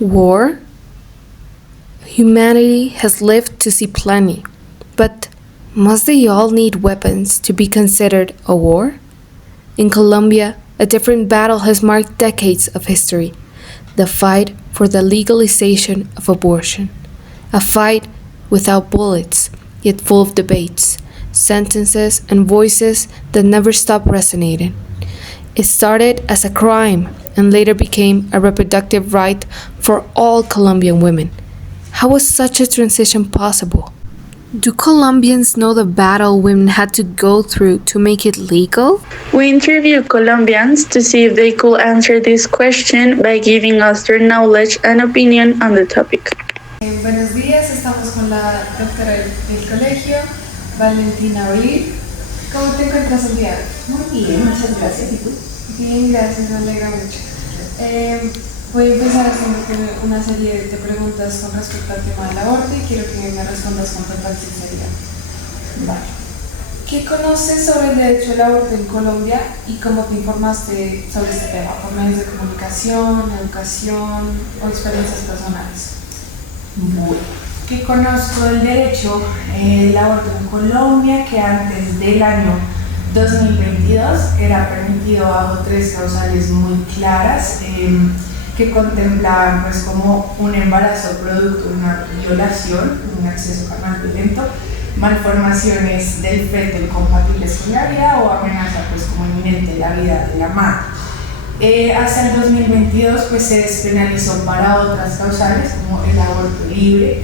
War? Humanity has lived to see plenty, but must they all need weapons to be considered a war? In Colombia, a different battle has marked decades of history: the fight for the legalization of abortion. A fight without bullets, yet full of debates, sentences, and voices that never stop resonating. It started as a crime and later became a reproductive right for all Colombian women. How was such a transition possible? Do Colombians know the battle women had to go through to make it legal? We interviewed Colombians to see if they could answer this question by giving us their knowledge and opinion on the topic. Buenos días, estamos con la doctora del colegio, Valentina Abril. ¿Cómo te encuentras el día? Muy bien, muchas gracias. ¿Y tú? Bien, gracias, me alegra mucho. Voy a empezar haciéndote una serie de preguntas con respecto al tema del aborto y quiero que me respondas con total sinceridad. Vale. ¿Qué conoces sobre el derecho al aborto en Colombia y cómo te informaste sobre este tema? ¿Por medios de comunicación, educación o experiencias personales? Bueno, ¿qué conozco del derecho del aborto en Colombia? Que antes del año 2022 era permitido bajo tres causales muy claras que contemplaban pues como un embarazo producto de una violación, un acceso carnal violento, malformaciones del feto incompatibles con la vida o amenaza pues como inminente la vida de la madre. Hasta el 2022 pues se despenalizó para otras causales como el aborto libre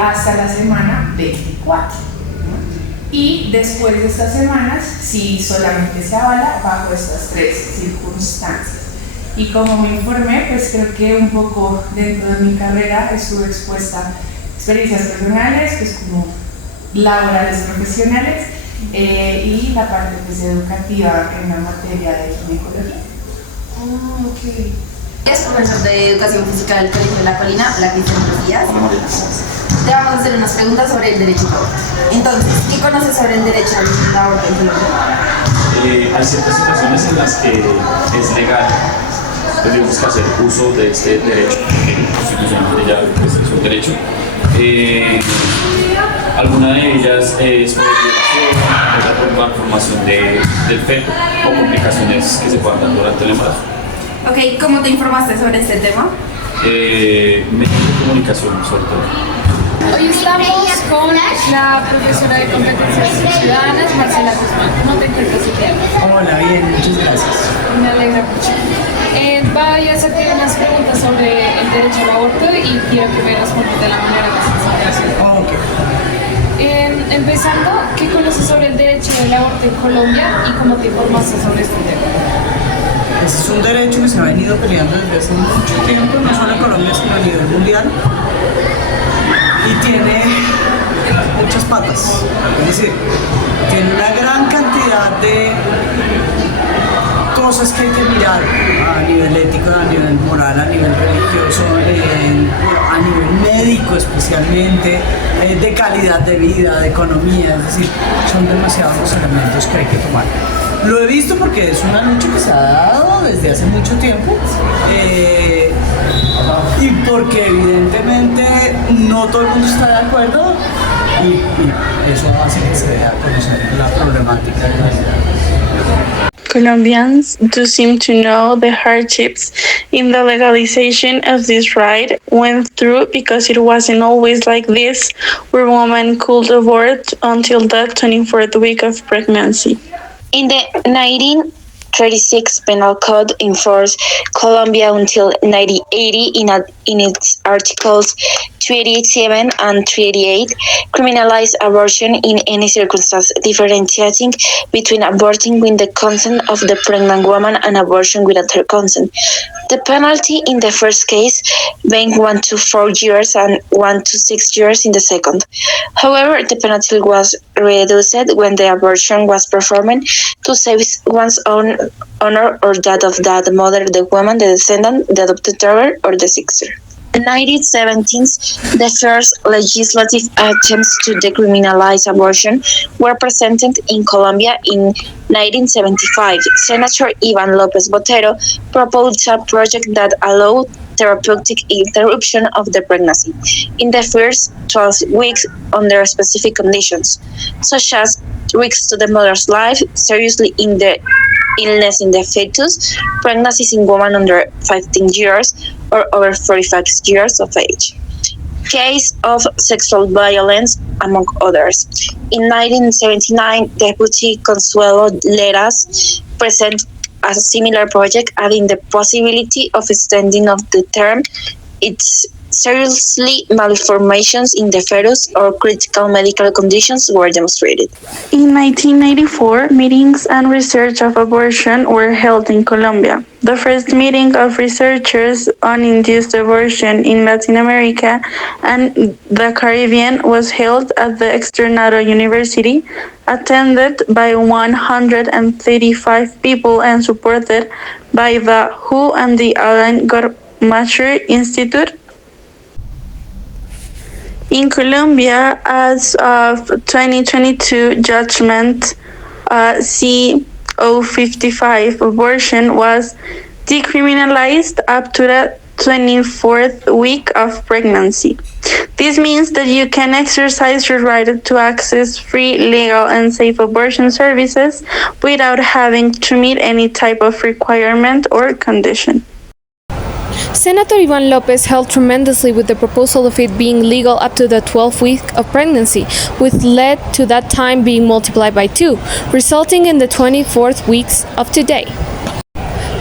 hasta la semana 24, ¿no? Y después de estas semanas sí solamente se avala bajo estas tres circunstancias. Y como me informé, pues creo que un poco dentro de mi carrera estuve expuesta a experiencias personales, pues como laborales profesionales y la parte pues educativa en la materia de ginecología. Ah, ok. Es profesor de Educación Física del Colegio La Colina, la Cristian Díaz. Te vamos a hacer unas preguntas sobre el derecho al aborto. Entonces, ¿qué conoces sobre el derecho al aborto en Colombia? Hay ciertas situaciones en las que es legal, pues tenemos que hacer uso de este derecho, que constitucionalmente ya pues, es un derecho. Alguna de ellas es por violación, otra por malformación del feto o complicaciones que se puedan dar durante el embarazo. Ok, ¿cómo te informaste sobre este tema? Medios de comunicación, sobre todo. Hoy estamos con la profesora de competencias ciudadanas, Marcela Guzmán. ¿Cómo te encuentras el día? Hola, bien, muchas gracias. Me alegra mucho. Voy a hacerte unas preguntas sobre el derecho al aborto y quiero que me respondas de la manera más sencilla. Ok. Empezando, ¿qué conoces sobre el derecho al aborto en Colombia y cómo te informaste sobre este tema? Este es un derecho que se ha venido peleando desde hace mucho tiempo, no solo en Colombia, sino a nivel mundial. Y tiene muchas patas, es decir, tiene una gran cantidad de cosas que hay que mirar a nivel ético, a nivel moral, a nivel religioso, a nivel médico especialmente, de calidad de vida, de economía, es decir, son demasiados los elementos que hay que tomar. Lo he visto porque es una lucha que se ha dado desde hace mucho tiempo y porque evidentemente no todo el mundo está de acuerdo y eso hace que se dé a conocer la problemática de la vida. Colombians do seem to know the hardships in the legalization of this right went through because it wasn't always like this, where women could abort until the 24th week of pregnancy. In the 1936 Penal Code in force Colombia until 1980 in its articles 287 and 388 criminalized abortion in any circumstance, differentiating between aborting with the consent of the pregnant woman and abortion without her consent. The penalty in the first case being 1 to 4 years and 1 to 6 years in the second. However, the penalty was reduced when the abortion was performed to save one's own honor or that of that mother, the woman, the descendant, the adopted daughter, or the successor. In the 1970s, the first legislative attempts to decriminalize abortion were presented in Colombia in 1975. Senator Ivan López Botero proposed a project that allowed therapeutic interruption of the pregnancy in the first 12 weeks under specific conditions, such as risks to the mother's life, seriously in the illness in the fetus, pregnancies in women under 15 years or over 45 years of age, case of sexual violence, among others. In 1979, Deputy Consuelo Lleras presented a similar project, adding the possibility of extending of the term its seriously malformations in the fetus or critical medical conditions were demonstrated. In 1984, meetings and research of abortion were held in Colombia. The first meeting of researchers on induced abortion in Latin America and the Caribbean was held at the Externado University, attended by 135 people and supported by the WHO and the Alain Gormacher Institute. In Colombia, as of 2022 judgment C-055, abortion was decriminalized up to the 24th week of pregnancy. This means that you can exercise your right to access free, legal, and safe abortion services without having to meet any type of requirement or condition. Senator Ivan Lopez helped tremendously with the proposal of it being legal up to the 12th week of pregnancy, which led to that time being multiplied by 2, resulting in the 24th weeks of today.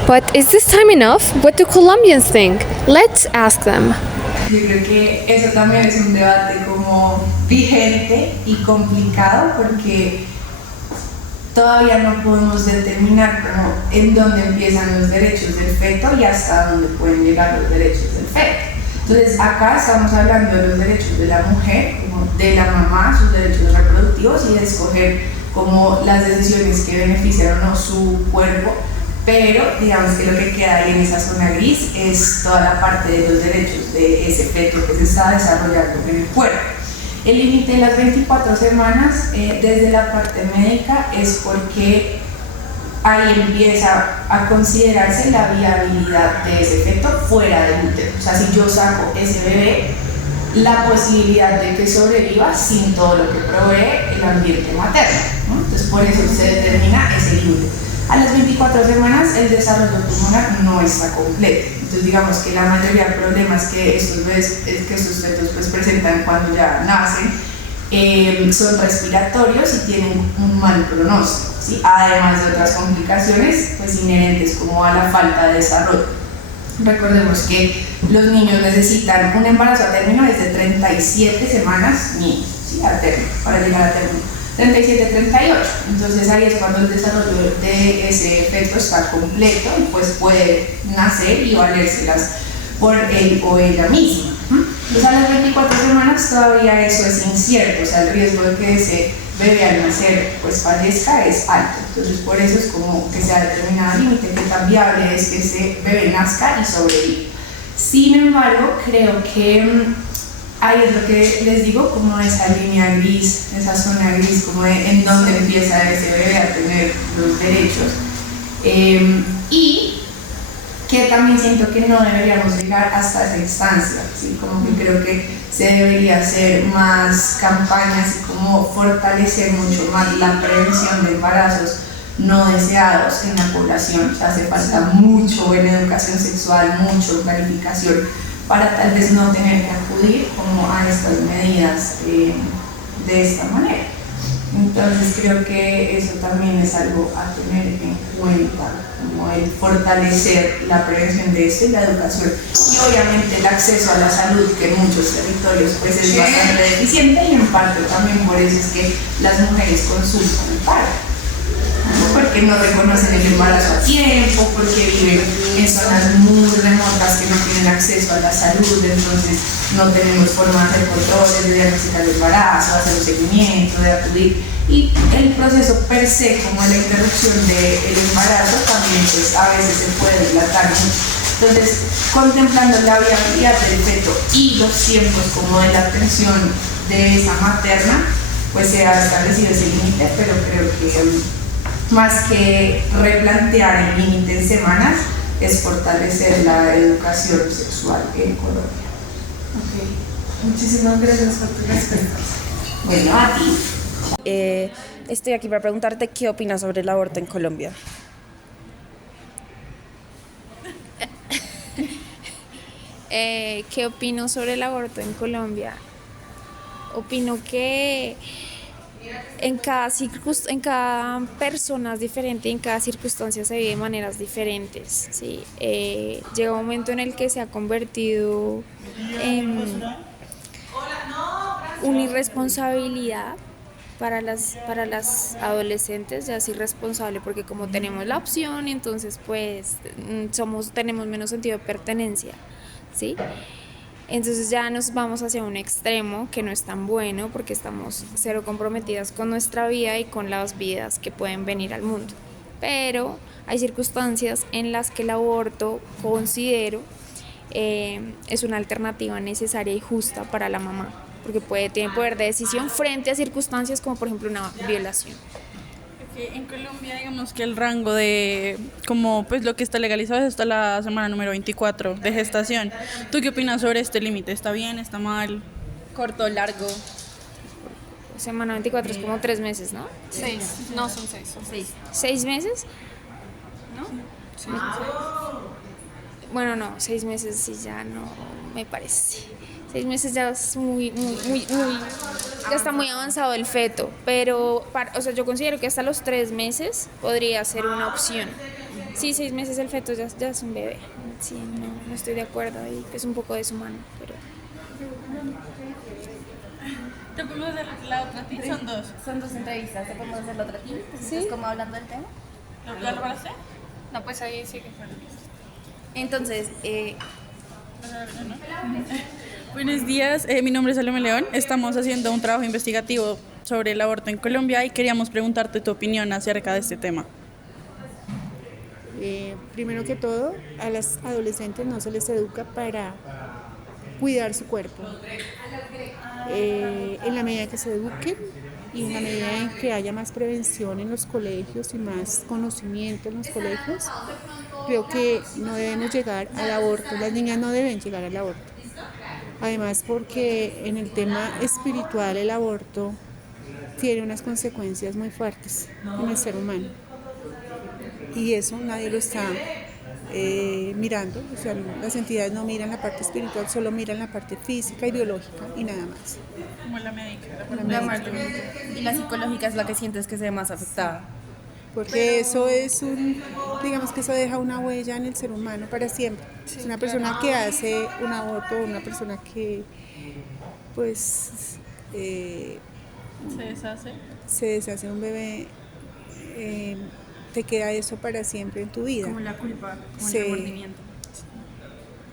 But is this time enough? What do Colombians think? Let's ask them. Yo creo que eso también es un debate como vigente y complicado porque todavía no podemos determinar como en dónde empiezan los derechos del feto y hasta dónde pueden llegar los derechos del feto. Entonces acá estamos hablando de los derechos de la mujer, como de la mamá, sus derechos reproductivos y de escoger como las decisiones que benefician o no su cuerpo, pero digamos que lo que queda ahí en esa zona gris es toda la parte de los derechos de ese feto que se está desarrollando en el cuerpo. El límite de las 24 semanas desde la parte médica es porque ahí empieza a considerarse la viabilidad de ese feto fuera del útero. O sea, si yo saco ese bebé, la posibilidad de que sobreviva sin todo lo que provee el ambiente materno, ¿no? Entonces por eso se determina ese límite. A las 24 semanas el desarrollo pulmonar no está completo. Entonces digamos que la mayoría de problemas que estos fetos pues presentan cuando ya nacen son respiratorios y tienen un mal pronóstico, ¿sí? Además de otras complicaciones pues inherentes como a la falta de desarrollo. Recordemos que los niños necesitan un embarazo a término desde 37 semanas mínimo, ¿sí? A término, para llegar a término. 37-38, entonces ahí es cuando el desarrollo de ese feto está completo y pues puede nacer y valérselas por él o ella misma. Entonces a las 24 semanas todavía eso es incierto, o sea el riesgo de que ese bebé al nacer pues fallezca es alto, entonces por eso es como que se ha determinado el límite, que tan viable es que ese bebé nazca y sobreviva. Sin embargo, creo que ahí es lo que les digo, como esa línea gris, esa zona gris, como de en dónde empieza ese bebé a tener los derechos. Y que también siento que no deberíamos llegar hasta esa instancia, ¿sí? Como que creo que se debería hacer más campañas y como fortalecer mucho más la prevención de embarazos no deseados en la población. O sea, hace falta mucho en educación sexual, mucho en planificación, para tal vez no tener que acudir como a estas medidas de esta manera. Entonces creo que eso también es algo a tener en cuenta, como el fortalecer la prevención de esto y la educación. Y obviamente el acceso a la salud, que en muchos territorios pues es bastante deficiente, y en parte también por eso es que las mujeres consultan el parto, porque no reconocen el embarazo a tiempo, porque viven en zonas muy remotas que no tienen acceso a la salud, entonces no tenemos forma de hacer controles, de diagnosticar el embarazo, de hacer un seguimiento, de acudir. Y el proceso per se, como la interrupción del embarazo, también pues a veces se puede dilatar mucho. Entonces, contemplando la viabilidad del feto y los tiempos como de la atención de esa materna, pues se ha establecido ese límite, pero creo que más que replantear el límite en semanas, es fortalecer la educación sexual en Colombia. Ok, muchísimas gracias por tus respuestas. Bueno, a ti. Estoy aquí para preguntarte qué opinas sobre el aborto en Colombia. ¿Qué opino sobre el aborto en Colombia? Opino que en cada persona es diferente y en cada circunstancia se vive de maneras diferentes. ¿Sí? Llega un momento en el que se ha convertido en una irresponsabilidad para las adolescentes. Ya es irresponsable porque como tenemos la opción, entonces pues tenemos menos sentido de pertenencia, ¿sí? Entonces ya nos vamos hacia un extremo que no es tan bueno porque estamos cero comprometidas con nuestra vida y con las vidas que pueden venir al mundo. Pero hay circunstancias en las que el aborto, considero, es una alternativa necesaria y justa para la mamá, porque tiene poder de decisión frente a circunstancias como por ejemplo una violación. En Colombia, digamos que el rango de, como pues lo que está legalizado es hasta la semana número 24 de gestación. ¿Tú qué opinas sobre este límite? ¿Está bien? ¿Está mal? Corto, largo. Semana 24 es como 3 meses, ¿no? 6, no son 6, son 6. 6 meses, ¿no? Sí. Bueno, no, 6 meses sí ya no me parece. 6 meses ya es ya está muy avanzado el feto, pero o sea, yo considero que hasta los 3 meses podría ser una opción. Sí, 6 meses el feto ya es un bebé. Sí, no estoy de acuerdo y es un poco deshumano, pero... ¿Te podemos hacer la otra tip? Son dos. Son 2 entrevistas, ¿te podemos hacer la otra tip? Sí. Como hablando del tema. ¿Lo lo van a hacer? No, pues ahí sí que fueron. Entonces, Buenos días, mi nombre es Salomé León. Estamos haciendo un trabajo investigativo sobre el aborto en Colombia y queríamos preguntarte tu opinión acerca de este tema. Primero que todo, a las adolescentes no se les educa para cuidar su cuerpo. En la medida que se eduquen y en la medida en que haya más prevención en los colegios y más conocimiento en los colegios, creo que no debemos llegar al aborto, las niñas no deben llegar al aborto. Además porque en el tema espiritual el aborto tiene unas consecuencias muy fuertes en el ser humano y eso nadie lo está mirando, o sea, las entidades no miran la parte espiritual, solo miran la parte física y biológica y nada más. Como la médica. y la psicológica es la que sientes que se ve más afectada. Porque eso es digamos que eso deja una huella en el ser humano para siempre. Es una persona que hace un aborto, una persona que pues se deshace de un bebé, te queda eso para siempre en tu vida. Como la culpa, como Sí. el remordimiento.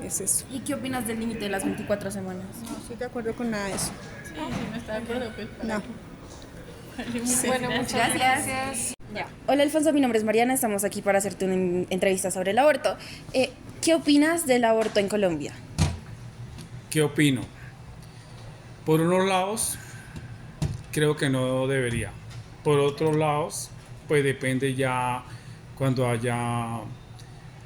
Es eso. ¿Y qué opinas del límite de las 24 semanas? No estoy de acuerdo con nada de eso. Sí, no está de acuerdo, pues. No. Bueno, muchas gracias. Ya. Hola Alfonso, mi nombre es Mariana, estamos aquí para hacerte una entrevista sobre el aborto. ¿Qué opinas del aborto en Colombia? ¿Qué opino? Por unos lados, creo que no debería. Por otros lados, pues depende ya cuando haya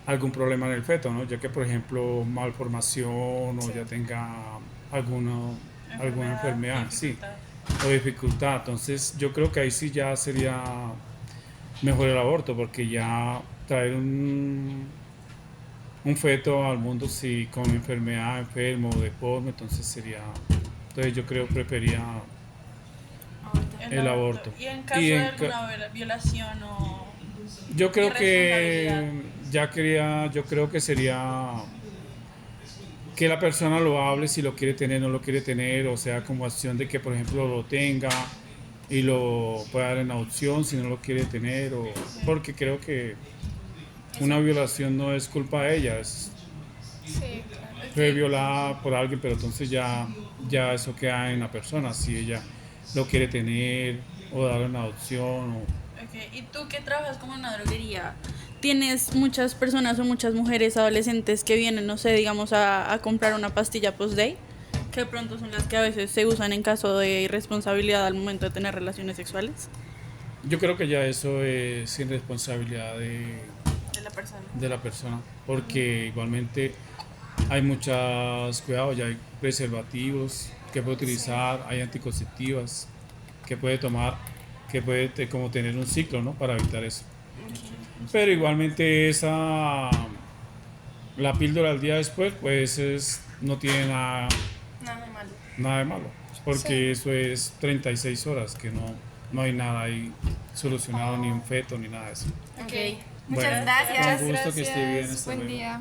algún problema en el feto, ¿no? Ya que, por ejemplo, malformación o ya tenga alguna enfermedad, sí, o dificultad. Entonces, yo creo que ahí sí ya sería mejor el aborto, porque ya traer un feto al mundo si con enfermedad, enfermo o deforme, entonces yo creo que preferiría el aborto. ¿Y en caso de alguna violación o yo creo que yo creo que sería que la persona lo hable si lo quiere tener, no lo quiere tener, o sea, como acción de que por ejemplo lo tenga y lo pueda dar en adopción si no lo quiere tener, o porque creo que una violación no es culpa de ella, fue violada por alguien, pero entonces ya eso queda en la persona, si ella lo quiere tener o dar en adopción. Okay. ¿Y tú que trabajas como en una droguería? ¿Tienes muchas personas o muchas mujeres adolescentes que vienen, no sé, digamos, a comprar una pastilla post-day? Que de pronto son las que a veces se usan en caso de irresponsabilidad al momento de tener relaciones sexuales. Yo creo que ya eso es irresponsabilidad de de la persona, porque igualmente hay muchos cuidados, ya hay preservativos que puede utilizar, hay anticonceptivas que puede tomar, que puede como tener un ciclo, ¿no? Para evitar eso. Pero igualmente la píldora al día después, pues no tiene nada de malo, porque eso es 36 horas, que no hay nada ahí solucionado, ni un feto, ni nada de eso. Muchas gracias. Con gusto, que esté bien. Hasta Buen luego. día.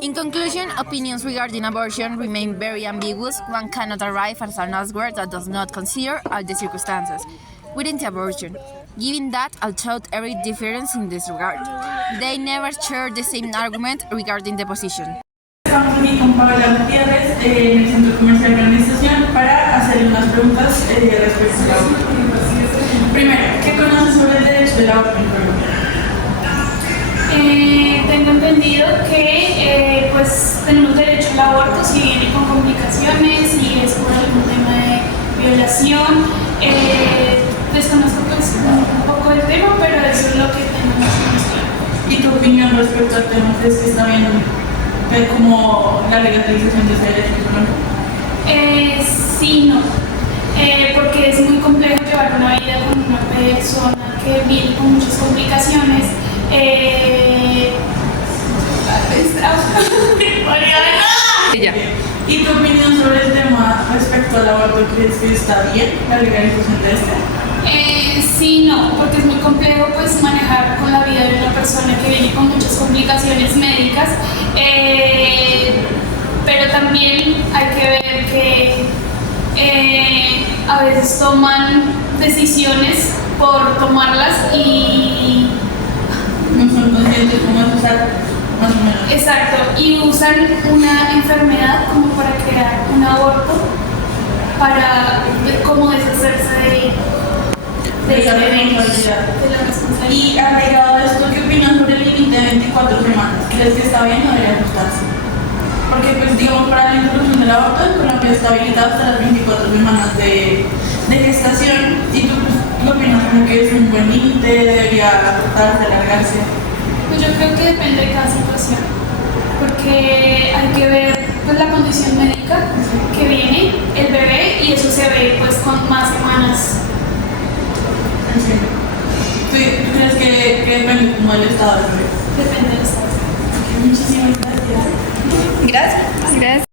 In conclusion, opinions regarding abortion remain very ambiguous. One cannot arrive at an answer that does not consider all the circumstances within the abortion. Given that, although every difference in this regard, they never share the same argument regarding the position. Estamos aquí con Paola Gutiérrez en el Centro Comercial de Organización para hacerle unas preguntas respecto al aborto. Primero, ¿qué conoces sobre el derecho del aborto en Colombia? Tengo entendido que pues tenemos derecho al aborto si viene con complicaciones, si es por algún tema de violación. Desconozco pues un poco del tema, pero eso es lo que tengo más o menos claro. ¿Y tu opinión respecto al tema? ¿Crees que está bien como la legalización de ese derecho en Colombia? Sí, no. Porque es muy complejo llevar una vida con una persona que viene con muchas complicaciones. ¿Y tu opinión sobre el tema respecto al aborto? ¿Crees que está bien la legalización de este? Sí, no, porque es muy complejo pues manejar con la vida de una persona que viene con muchas complicaciones médicas, pero también hay que ver que a veces toman decisiones por tomarlas y no son conscientes cómo es usar más o menos. Exacto, y usan una enfermedad como para crear un aborto, para como deshacerse de la responsabilidad. Y agregado a esto, ¿qué opinas sobre el límite de 24 semanas? ¿Crees que está bien o debería ajustarse? Porque pues digamos, para la introducción del aborto en Colombia está habilitado hasta las 24 semanas de gestación. ¿Y tú qué opinas? ¿Como que es un buen límite? ¿Debería tratar de alargarse? Pues yo creo que depende de cada situación, porque hay que ver pues la condición médica que viene, el bebé, y eso se ve pues con más semanas. ¿Tú crees que depende como del estado del bebé? Depende del estado. Muchísimas gracias. Gracias.